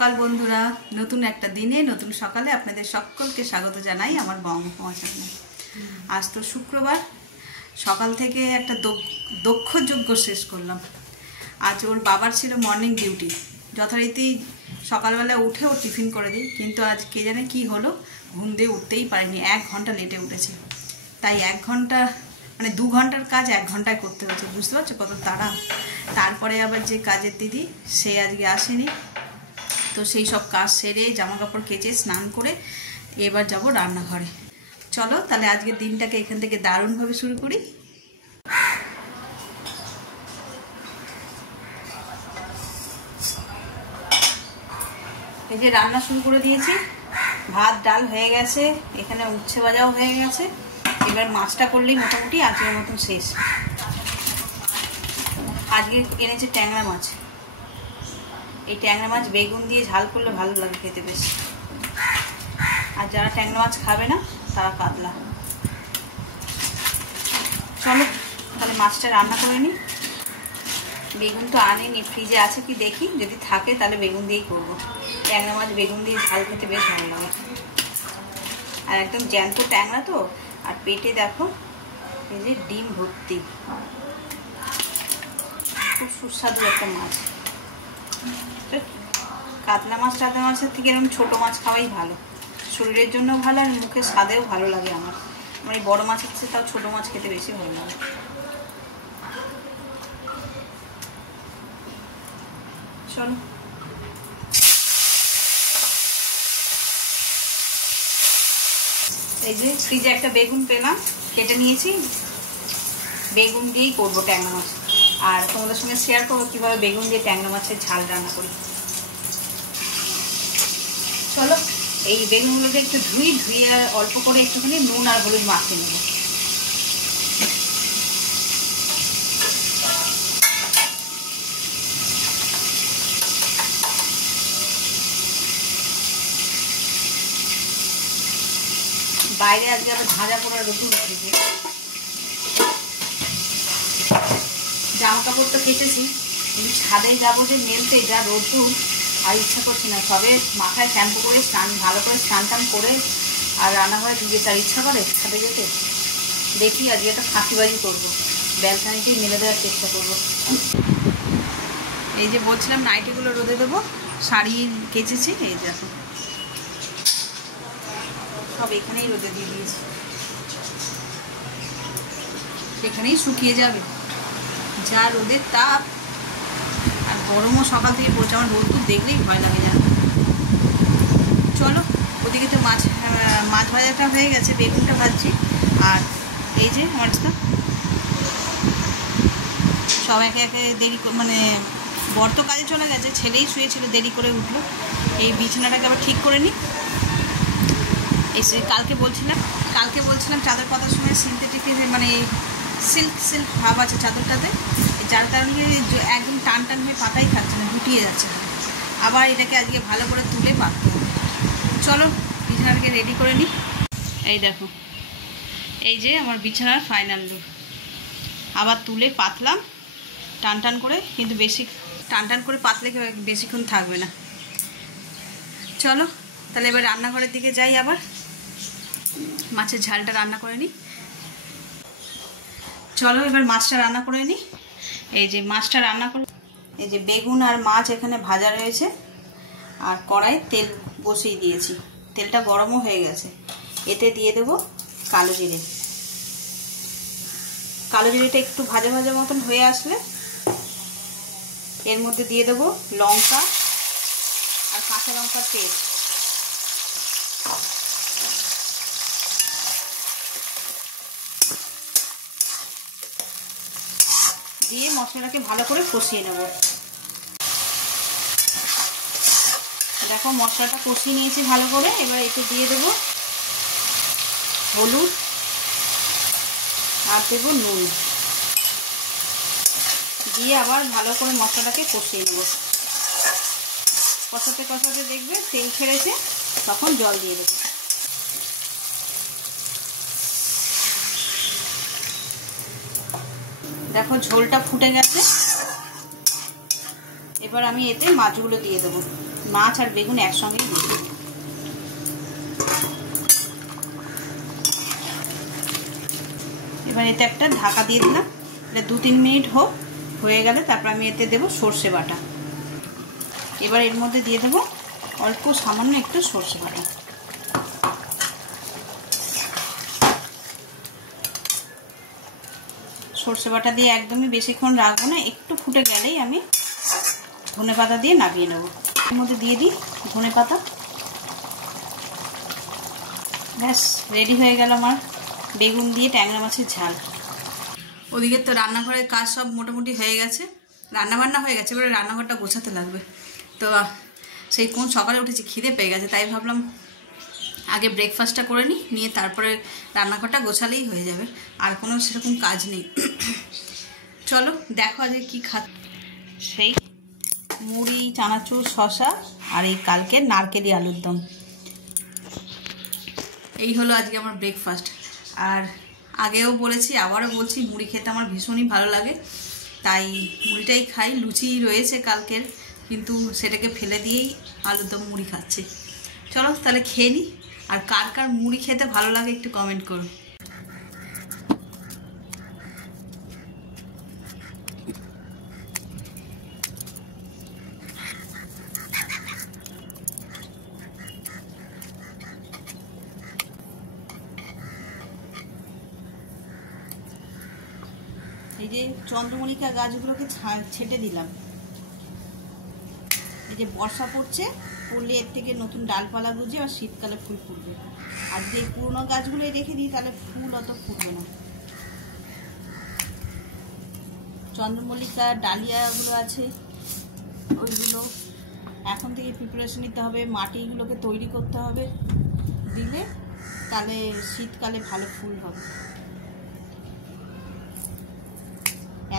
সকাল বন্ধুরা, নতুন একটা দিনে নতুন সকালে আপনাদের সকলকে স্বাগত জানাই আমার বঙ্গমা চ্যানেলে। আজ তো শুক্রবার, সকাল থেকে একটা দক্ষ যজ্ঞ শেষ করলাম। আজ ওর বাবার ছিল মর্নিং ডিউটি, যথারীতি সকালবেলা উঠে ও টিফিন করে দিই, কিন্তু আজ কে জানে কী হলো, ঘুম দিয়ে উঠতেই পারিনি। 1 ঘন্টা লেটে উঠেছি, তাই 1 ঘন্টা মানে 2 ঘন্টার কাজ 1 ঘন্টায় করতে হচ্ছে। বুঝতে পারছো কত তাড়া। তারপরে আবার যে কাজের দিদি, সে আজকে আসেনি, তো সেই সব কাজ সেরে জামা কাপড় কেচে স্নান করে এবার যাব রান্নাঘরে। চলো তাহলে আজকের দিনটাকে এখান থেকে দারুণভাবে শুরু করি। এই যে রান্না শুরু করে দিয়েছি, ভাত ডাল হয়ে গেছে, এখানে উচ্ছে ভাজাও হয়ে গেছে। এবার মাছটা করলেই মোটামুটি আজকের মতন শেষ। আজকে এনেছে ট্যাংরা মাছ। এই ট্যাংরা মাছ বেগুন দিয়ে ঝাল করলে ভালো লাগে খেতে বেশ। আর যারা ট্যাংরা মাছ খাবে না তারা কাতলা। চলো তাহলে মাছটা রান্না করে নিই। বেগুন তো আনিনি, ফ্রিজে আছে কি দেখি, যদি থাকে তাহলে বেগুন দিয়েই করবো। ট্যাংরা মাছ বেগুন দিয়ে ঝাল খেতে বেশ ভালো লাগে। আর একদম জ্যান্ত ট্যাংরা তো, আর পেটে দেখো এই যে ডিম ভর্তি, খুব সুস্বাদু একটা মাছ। কাতলা মাছের থেকে এরকম ছোটো মাছ খাওয়াই ভালো, শরীরের জন্য ভালো, আর মুখের স্বাদেও ভালো লাগে। আমার এই বড় মাছের চেয়ে তাও ছোটো মাছ খেতে বেশি ভালো লাগে। চলো এই যে ফ্রিজে একটা বেগুন পেলাম, কেটে নিয়েছি। বেগুন দিয়েই করবো ট্যাংরা মাছ, আর তোমাদের সঙ্গে শেয়ার করবো কীভাবে বেগুন দিয়ে ট্যাংরা মাছের ঝাল রান্না করি। চলো এই বেগুনগুলোকে একটু ধুয়ে অল্প করে একটুখানি নুন আর হলুদ মাখিয়ে নেব। বাইরে আজকে আবার ঝাঁঝা করে রোদ্দুর উঠেছে। জামা কাপড় তো কেটেছি, কিন্তু ছাদে যাবো যে মেলতে, যা রোদ্দুর, আর ইচ্ছা করছে না। সবে মাথায় শ্যাম্পু করে ভালো করে স্নান টান করে আর রান্নাঘরে ঢুকেছে, আর ইচ্ছা করে ছাদে যেতে। দেখি আজকে একটা ফাঁকিবাজি করবো, ব্যালকানিতেই মেলে দেওয়ার চেষ্টা করবো। এই যে বলছিলাম নাইটিগুলো রোদে দেবো, শাড়ি কেচেছি, এই দেখো সব এখানেই রোদে দিয়ে দিয়েছি, এখানেই শুকিয়ে যাবে। যা রোদের তাপ, আর গরমও সকাল থেকে পড়ছে। আমার রোদ্দুর দেখলেই ভয় লাগে জানো। চলো ওদিকে তো মাছ ভাজাটা হয়ে গেছে, বেগুনটা ভাজছি। আর এই যে মাছটা সব একে একে দেরি মানে বর তো কাজে চলে গেছে, ছেলেই শুয়েছিল, দেরি করে উঠলো। এই বিছানাটাকে আবার ঠিক করে নিই। এসে কালকে বলছিলাম চাদর পাতার সময় সিনথেটিক মানে সিল্ক ভাব আছে চাদরটাতে, যার কারণে একদম টান হয়ে পাতাই থাকছে না, গুটিয়ে যাচ্ছে। আবার এটাকে আজকে ভালো করে তুলে পাততে হবে। চলো বিছানাটাকে রেডি করে নিই। এই দেখো এই যে আমার বিছানার ফাইনাল লুক। আবার তুলে পাতলাম টান করে, কিন্তু বেশি টান করে পাতলে বেশিক্ষণ থাকবে না। চলো তাহলে এবার রান্নাঘরের দিকে যাই, আবার মাছের ঝালটা রান্না করে নিই। চলো এবার মাছটা রান্না করে নিই। এই যে মাছটা রান্না করে, এই যে বেগুন আর মাছ এখানে ভাজা রয়েছে, আর কড়াই তেল বসিয়ে দিয়েছি, তেলটা গরমও হয়ে গেছে। এতে দিয়ে দেবো কালো জিরে। কালো জিরেটা একটু ভাজা মতন হয়ে আসলে এর মধ্যে দিয়ে দেবো লঙ্কা আর কাঁচা লঙ্কার পেস্ট। দিয়ে মশলাটাকে ভালো করে কষিয়ে নেব। দেখো মশলাটা কষিয়ে নিয়েছি ভালো করে। এবার এতে দিয়ে দেবো হলুদ আর দেবো নুন, দিয়ে আবার ভালো করে মশলাটাকে কষিয়ে নেব। কষাতে দেখবে তেল ছেড়েছে, তখন জল দিয়ে দেবো। দেখো ঝোলটা ফুটে গেছে। এবার আমি এতে মাছগুলো দিয়ে দেবো। মাছ আর বেগুন একসঙ্গে দিয়ে দেবো। এবার এতে একটা ঢাকা দিয়ে দিলাম, এটা 2-3 মিনিট হয়ে গেলে তারপর আমি এতে দেবো সর্ষে বাটা। এবার এর মধ্যে দিয়ে দেবো অল্প সামান্য একটু সর্ষে বাটা। সর্ষে বাটা দিয়ে একদমই বেশিক্ষণ রাখবো না, একটু ফুটে গেলেই আমি ধনেপাতা দিয়ে নামিয়ে নেব। এর মধ্যে দিয়ে দিই ধনেপাতা। ব্যাস রেডি হয়ে গেল আমার বেগুন দিয়ে ট্যাংরা মাছের ঝাল। ওদিকে তো রান্নাঘরের কাজ সব মোটামুটি হয়ে গেছে, রান্নাবান্না হয়ে গেছে, এবারে রান্নাঘরটা গোছাতে লাগবে। তো সেই কোন সকালে উঠেছি, খিদে পেয়ে গেছে, তাই ভাবলাম আগে ব্রেকফাস্টটা করে নিয়ে তারপরে রান্নাঘরটা গোছালেই হয়ে যাবে, আর কোনো সেরকম কাজ নেই। চলো দেখো আজকে কী সেই মুড়ি, চানাচুর, শসা আর এই কালকের নারকেলি আলুর দম, এই হলো আজকে আমার ব্রেকফাস্ট। আর আগেও বলেছি, আবারও বলছি, মুড়ি খেতে আমার ভীষণই ভালো লাগে, তাই মুড়িটাই খাই। লুচি রয়েছে কালকের, কিন্তু সেটাকে ফেলে দিয়েই আলুর দম মুড়ি খাচ্ছি। চলো তাহলে খেয়ে নিই, আর কার কার মুড়ি খেতে ভালো লাগে একটু কমেন্ট করুন। এই যে চন্দ্রমল্লিকা গাছগুলোকে ছেটে দিলাম, এই যে বর্ষা পড়লে এর থেকে নতুন ডালপালা গুজে আর শীতকালে ফুল ফুটবে। আর যে পুরোনো গাছগুলো রেখে দিই তাহলে ফুল অত ফুটবে না। চন্দ্রমল্লিকা ডালিয়াগুলো আছে, ওইগুলো এখন থেকে প্রিপারেশন নিতে হবে, মাটিগুলোকে তৈরি করতে হবে, দিলে তাহলে শীতকালে ভালো ফুল হবে।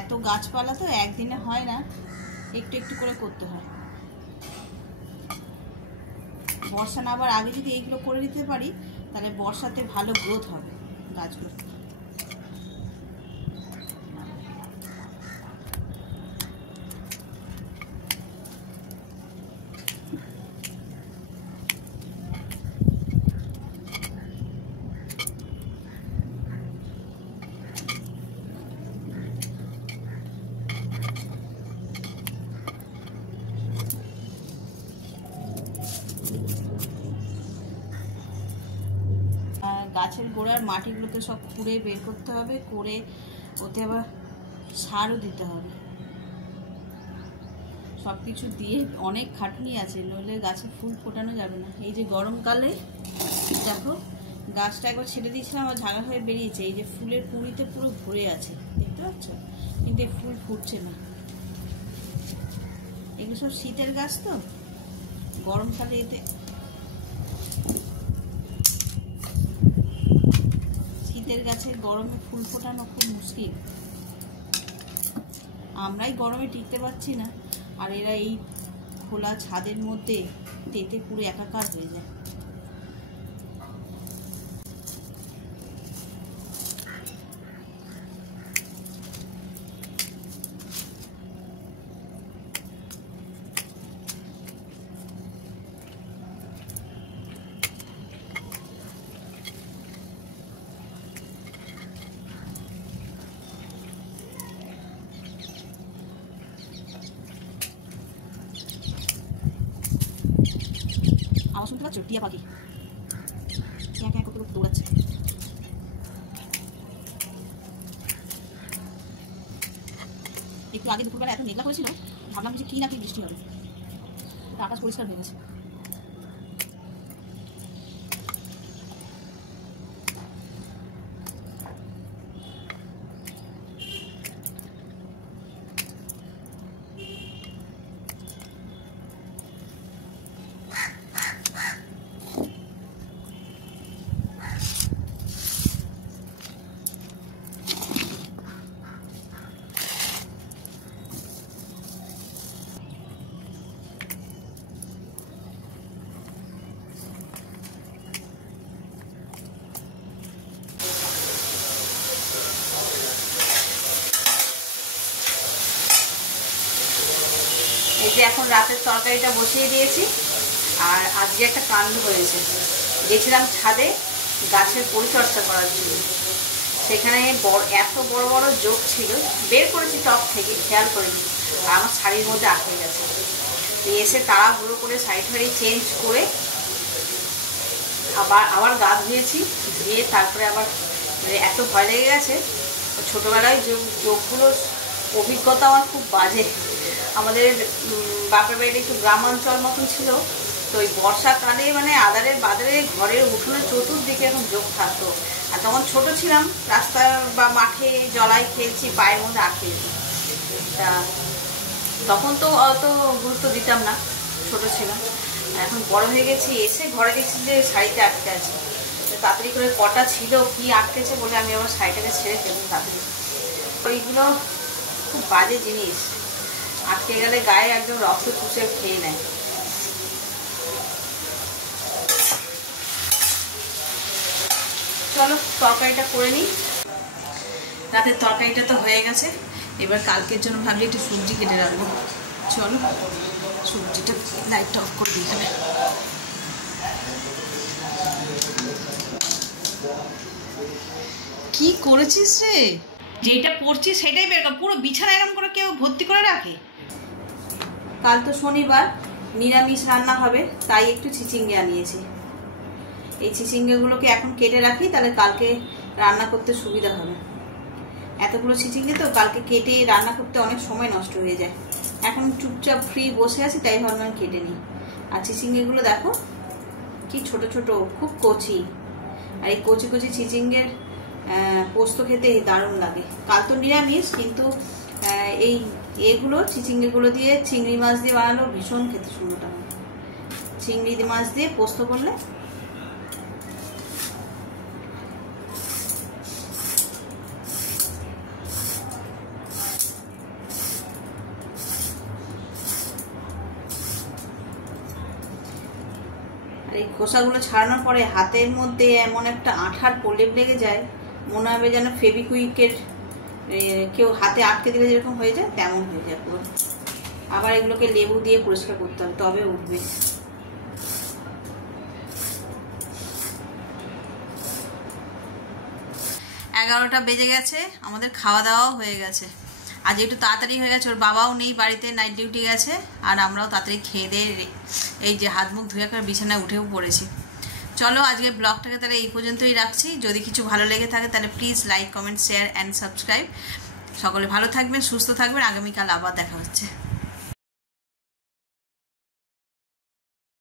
এত গাছপালা তো একদিনে হয় না, একটু একটু করে করতে হয়। বর্ষা নামার আগে যদি এইগুলো করে দিতে পারি তাহলে বর্ষাতে ভালো গ্রোথ হবে গাছগুলো। গাছের গোড়ার মাটিগুলোকে সব খুঁড়ে বের করতে হবে, করে ওতে আবার সারও দিতে হবে। সব কিছু দিয়ে অনেক খাটনি আছে, নইলে গাছে ফুল ফোটানো যাবে না। এই যে গরমকালে দেখো গাছটা একবার ছেড়ে দিয়েছিলাম, আবার ঝাগা হয়ে বেরিয়েছে, এই যে ফুলের কুঁড়িতে পুরো ভরে আছে, দেখতে পাচ্ছ, কিন্তু ফুল ফুটছে না। এগুলো সব শীতের গাছ তো, গরমকালে এতে শীতের গাছে গরমে ফুল ফোটানো খুব মুশকিল। আমরাই গরমে টিকতে পারছি না, আর এরা এই খোলা ছাদের মধ্যে তেতে পুরো একাকার হয়ে যায়। আওয়াজ শুনতে পাচ্ছ? টিয়া পাখি একা একা করে দৌড়াচ্ছে। একটু আগে দুপুরবেলা এত মেঘলা হয়েছিল, ভাবলাম যে কি না কি বৃষ্টি হবে, আকাশ পরিষ্কার হয়ে গেছে। এই যে এখন রাতের তরকারিটা বসিয়ে দিয়েছি। আর আজকে একটা কাণ্ড হয়েছে, গেছিলাম ছাদে গাছের পরিচর্যা করার জন্য। সেখানে এত বড় বড় জোক ছিল, বের করেছি টপ থেকে, খেয়াল করিনি, আর আমার শাড়ির মধ্যে আটকে গেছে। এসে তাড়াহুড়ো করে শাড়ি ঠাড়ি চেঞ্জ করে আবার গা ধুয়েছি, ধুয়ে তারপরে আবার এত ভয় লেগে গেছে। ছোটোবেলায় জোকগুলোর অভিজ্ঞতা আমার খুব বাজে। আমাদের বাপের বাড়িতে একটু গ্রামাঞ্চল মতন ছিল, তো ওই বর্ষাকালে মানে আদারের বাদারে ঘরের উঠোনের চতুর্দিকে এখন জোক থাকতো। আর তখন ছোট ছিলাম, রাস্তা বা মাঠে জলায় খেলছি, পায়ের মধ্যে আটকে যেত। তা তখন তো অত গুরুত্ব দিতাম না, ছোট ছিলাম। এখন বড় হয়ে গেছি, এসে ঘরে দেখছি যে শাড়িতে আটকে আছে। তাড়াতাড়ি করে কটা ছিল, কি আটকেছে বলে আমি আবার শাড়িটাকে ছেড়ে ফেলুন তাড়াতাড়ি। ওইগুলো খুব বাজে জিনিস, আটকে গেলে গায়ে একদম রক্ত চুষে খেয়ে নেয়। চলো তরকারিটা করে নিই। রাতের তরকারিটা তো হয়ে গেছে, এবার কালকের জন্য ভাবছি একটু সবজি কেটে রাখবো। চলো সবজিটা লাইটটা অফ করে দিয়ে যাবে। কি করেছিস রে? যেটা পড়ছিস সেটাই বের কর, পুরো বিছানা এরকম করে কেউ ভর্তি করে রাখে? কাল তো শনিবার, নিরামিষ রান্না হবে, তাই একটু চিচিঙ্গে আনিয়েছি। এই চিচিঙ্গেগুলোকে এখন কেটে রাখি, তাহলে কালকে রান্না করতে সুবিধা হবে। এতগুলো চিচিঙ্গে তো কালকে কেটে রান্না করতে অনেক সময় নষ্ট হয়ে যায়। এখন চুপচাপ ফ্রি বসে আছি, তাই ভাবলাম কেটে নিই। আর চিচিঙ্গেগুলো দেখো কি ছোট ছোট, খুব কচি। আর এই কচি কচি চিচিঙ্গের পোস্ত খেতে দারুণ লাগে। কাল তো নিরামিষ, কিন্তু এই এগুলো চিচিঙ্গেগুলো দিয়ে চিংড়ি মাছ দিয়ে বানালেও ভীষণ খেতে সুন্দর লাগে। চিংড়ি মাছ দিয়ে পোস্ত করলে আর এই খোসাগুলো ছাড়ানোর পরে হাতের মধ্যে এমন একটা আঠার প্রলেপ লেগে যায়, মনে হবে যেন ফেবিকুইকের কেউ হাতে আটকে দিলে যেরকম হয়ে যায় তেমন হয়ে যায় পুরো। আবার এগুলোকে লেবু দিয়ে পরিষ্কার করতে হবে, তবে উঠবে। এগারোটা বেজে গেছে, আমাদের খাওয়া দাওয়াও হয়ে গেছে। আজ একটু তাড়াতাড়ি হয়ে গেছে, ওর বাবাও নেই বাড়িতে, নাইট ডিউটি গেছে। আর আমরাও তাড়াতাড়ি খেয়ে দিয়ে এই যে হাত মুখ ধুয়ে করে বিছানায় উঠেও পড়েছি। চলো আজকে ব্লগটাকে তাহলে এই পর্যন্তই রাখছি। যদি কিছু ভালো লেগে থাকে তাহলে please like, comment, share and subscribe. সকলে ভালো থাকবেন, সুস্থ থাকবেন। আগামীকাল আবার দেখা হচ্ছে।